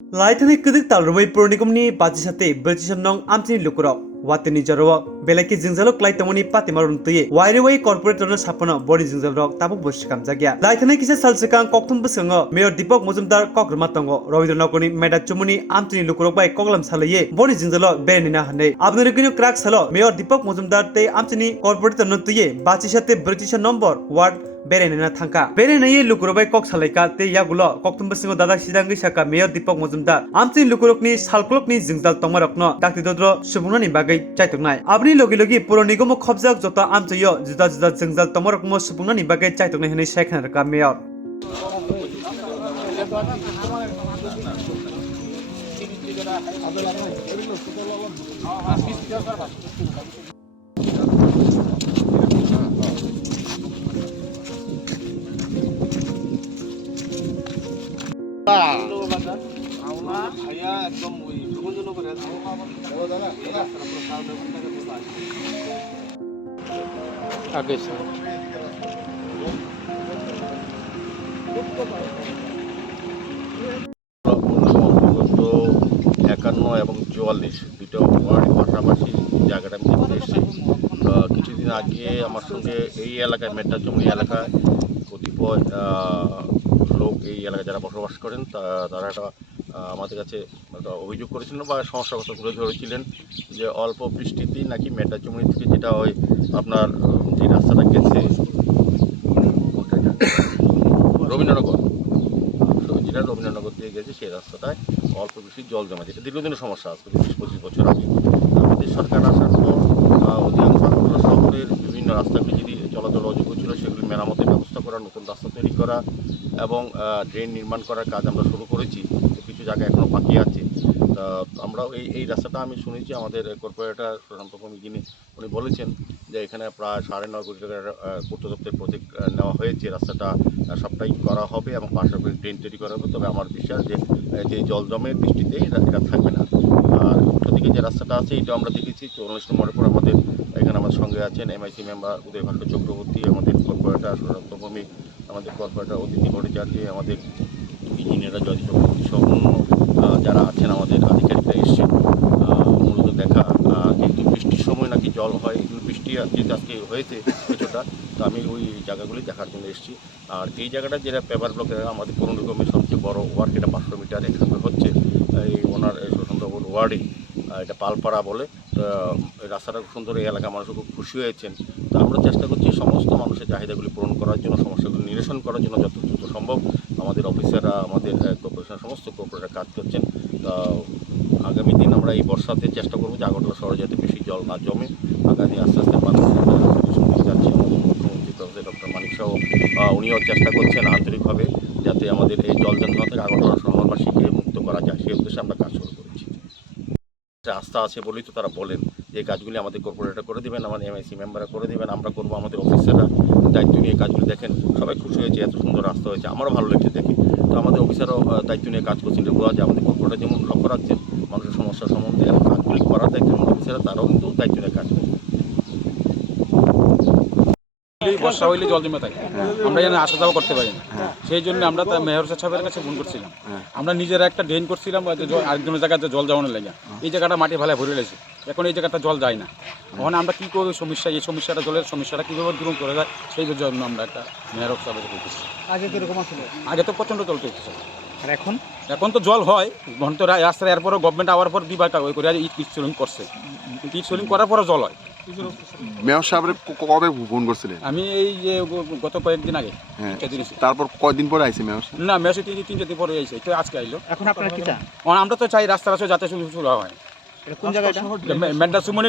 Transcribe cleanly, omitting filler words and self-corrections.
Laitani kedik talrumai pronikumni bachi sate bercisan nong amchini lukurok watini jaro belaki jingzalo klai tamoni pati marun tuye wairi wai corporate rona sapana body jingzal rok tabu boshkam jagya laitani kisa salsekang koktum besango mayor Deepak Majumdar kokrma tongo Rabindranath meda chumuni amchini lukurok bai koklam salaye body jingzalo benina hane abnuri kinu crack salo mayor Deepak Majumdar te amchini corporate rona tuye bachi sate bercisan number ward बेरायना थांखा बेरायनाय लुकुरबाय कक सालायका ते यागुलो कक्तुम busing दादा सिदांगि साका mayor दीपक मजुमदार आमचिन लुकुरकनि सालक्लकनि जिंजाल तंगरकनो दाक्ति दद्र सुबुंगनि बागै चाइतंनाय आबनि लगे लगे पुर निगम खबजाक जता आमचयो जुदा जुदा जिंजाल तंगरकमो सुबुंगनि बागै चाइतंनाय हनै सायखना रका मेयर आगे से 51 এবং 44 দুটো ওয়ার্ডের পাশাপাশি জায়গাটা আমি দেখতে এসেছি। কিছুদিন আগে আমার সঙ্গে এই এলাকায় মেট্টাচমনি এলাকায় কতিপয় লোক এই এলাকায় যারা বসবাস করেন তারা একটা আমাদের কাছে একটা অভিযোগ করেছিলেন বা সমস্যার কথা তুলে ধরেছিলেন যে অল্প বৃষ্টিতেই নাকি মেট্টাচমনি থেকে যেটা হয় আপনার যে রাস্তাটা গেছে রবীন্দ্রনগর যেটা রবীন্দ্রনগর দিয়ে গেছে সেই রাস্তাটায় অল্প বেশি জল জমা যেটা দীর্ঘদিনের সমস্যা আজকে 20-25 বছর আগে আমাদের সরকার আসার পর অধিকাংশ শহরের বিভিন্ন রাস্তাগুলি যদি চলাচল অযোগ্য ছিল সেগুলি মেরামতের ব্যবস্থা করা, নতুন রাস্তা তৈরি করা এবং ড্রেন নির্মাণ করার কাজ আমরা শুরু করেছি। তো কিছু জায়গা এখনও বাকি আছে। আমরা এই রাস্তাটা আমি শুনেছি আমাদের কর্পোরেটর সুশান্ত ভৌমিক উনি বলেছেন যে এখানে প্রায় 9.5 কোটি টাকার পূর্ত দপ্তরের প্রজেক্ট নেওয়া হয়েছে। রাস্তাটা সবটাই করা হবে এবং পাশাপাশি ড্রেন তৈরি করা হবে। তবে আমার বিশ্বাস যে জল জমে বৃষ্টিতে এটা থাকবে না। আর উত্তর দিকে যে রাস্তাটা আছে এটা আমরা দেখেছি 44 নম্বরের পর আমাদের এখানে আমার সঙ্গে আছেন MIC মেম্বার উদয় ভাস্কর চক্রবর্তী, আমাদের কর্পোরেটর সুশান্ত ভৌমিক, আমাদের কর্পোরেটর অতিথি ভট্টাচার্য, আমাদের ইঞ্জিনিয়াররা জয়দীপ চক্রবর্তী সহ অন্য যারা আছেন আমাদের আধিকারিকরা এসছেন মূলত দেখা যেহেতু বৃষ্টির সময় নাকি জল হয়, এগুলো বৃষ্টি যেহেতু আজকে হয়েছে কিছুটা, তো আমি ওই জায়গাগুলি দেখার জন্য এসেছি। আর এই জায়গাটা যেটা পেপার ব্লকের আমাদের পৌর নিগমের সবচেয়ে বড় ওয়ার্ড, এটা 500 মিটার এখানে হচ্ছে এই ওনার সুন্দরবন ওয়ার্ডে, এটা পালপাড়া বলে। এই রাস্তাটা খুব সুন্দর, এই এলাকার মানুষ খুব খুশি হয়েছেন। তো আমরা চেষ্টা করছি সমস্ত মানুষের চাহিদাগুলি পূরণ করার জন্য, সমস্যাগুলি নিরসন করার জন্য যত দ্রুত সম্ভব আমাদের অফিসাররা, আমাদের কর্পোরেশনের সমস্ত কর্পোরেটর কাজ করছেন। আগামী দিন আমরা এই বর্ষাতে চেষ্টা করবো যে আগরতলা শহরে যাতে বেশি জল না জমে। আগামী আস্তে আস্তে যাচ্ছি আমাদের মুখ্যমন্ত্রী প্রফেসর ডক্টর মানিক সাহ, উনিও চেষ্টা করছেন আন্তরিকভাবে যাতে আমাদের এই জল যন্ত্রণা থেকে আগরতলা শহরবাসীকে মুক্ত করা যায়, সেই উদ্দেশ্যে আমরা কাজ শুরু করেছি। আস্থা আছে বলেই তো তারা বলেন যে কাজগুলি আমাদের কর্পোরেটর করে দেবেন, আমাদের MIC মেম্বাররা করে দেবেন, আমরা করবো, আমাদের অফিসাররা দায়িত্ব নিয়ে কাজগুলি দেখেন। সবাই খুশি হয়েছে, এত সুন্দর রাস্তা হয়েছে, আমারও ভালো লেগেছে দেখে। তো আমাদের অফিসারও দায়িত্ব নিয়ে কাজ করছেন, বোঝা যায় আমাদের কর্পোরেটর যেমন লক্ষ্য রাখছেন মানুষের সমস্যা সম্বন্ধে এবং কাজগুলি করার দায়িত্ব অফিসাররা তারাও কিন্তু দায়িত্ব নিয়ে কাজ করছেন। বর্ষা হইলে জল জমে থাকে, আমরা যেন আসা যাওয়া করতে পারি না। সেই জন্য আমরা মেয়র সাহেবের কাছে ফোন করছিলাম। আমরা নিজেরা একটা ড্রেন করছিলাম আরেকজনের জায়গায় জল যাওয়ানোর লেগে। এই জায়গাটা মাটি ভালো ভরে রয়েছে, এখন এই জায়গাটা জল যায় না। এখন আমরা কী করবো, এই সমস্যাটা জলের সমস্যাটা কীভাবে দূর করা যায় সেই জন্য আমরা একটা মেয়র সাহেবের করতেছি। আগে কিরকম আসলে? আগে তো প্রচণ্ড জল চলতেছে, আর এখন তো জল হয় ঘন্টা রাস্তায়। এরপরও গভর্নমেন্ট আওয়ার পর দিবার ওই করে ইট সোলিং করছে, ইট সোলিং করার পরও জল হয়। মেয়র সাহেবের কবে ফোন করছিলেন? আমি এই যে গত কয়েকদিন আগে। তারপর কয়দিন পরে আইছে মেয়র? না, মেয়র 3-4 দিন পরে আইছে, তো আজকে আইলো। এখন আপনারা কি চান? আমরা তো চাই রাস্তা যাতে শুরু হয়। কোন জায়গাটা? মেন্টাসুমনি